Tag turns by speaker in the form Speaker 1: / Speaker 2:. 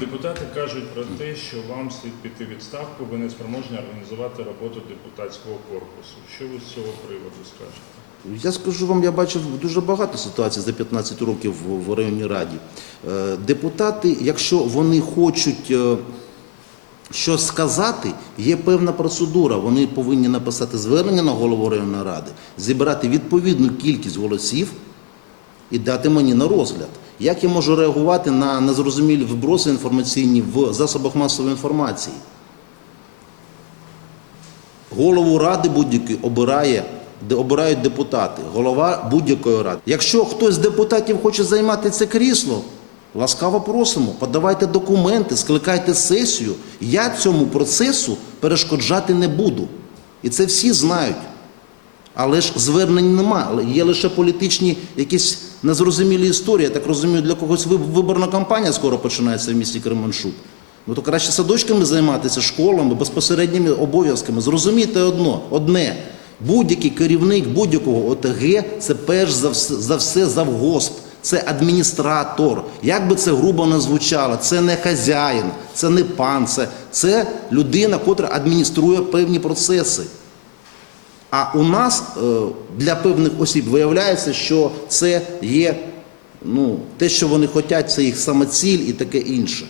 Speaker 1: Депутати кажуть про те, що вам слід піти відставку, ви не спроможні організувати роботу депутатського корпусу. Що ви з цього приводу скажете?
Speaker 2: Я скажу вам, я бачив дуже багато ситуацій за 15 років в- районній раді. Е, Депутати, якщо вони хочуть е, щось сказати, є певна процедура. Вони повинні написати звернення на голову районної ради, зібрати відповідну кількість голосів і дати мені на розгляд. Як я можу реагувати на незрозумілі вброси інформаційні в засобах масової інформації? Голову ради будь-якої обирає, де обирають депутати, голова будь-якої ради. Якщо хтось з депутатів хоче займати це крісло, ласкаво просимо, подавайте документи, скликайте сесію. Я цьому процесу перешкоджати не буду. І це всі знають. Але ж звернень нема. Є лише політичні якісь незрозумілі історії. Я так розумію, для когось виб- виборна кампанія скоро починається в місті Кременчук. Ну то краще садочками займатися, школами, безпосередніми обов'язками. Зрозумійте одно, одне. Будь-який керівник будь-якого ОТГ це перш за все, за все завгосп. Це адміністратор. Як би це грубо не звучало, це не хазяїн, це не пан, це, це людина, котра адмініструє певні процеси. А у нас е, для певних осіб виявляється, що це є ну, те, що вони хочуть, це їх самоціль і таке інше.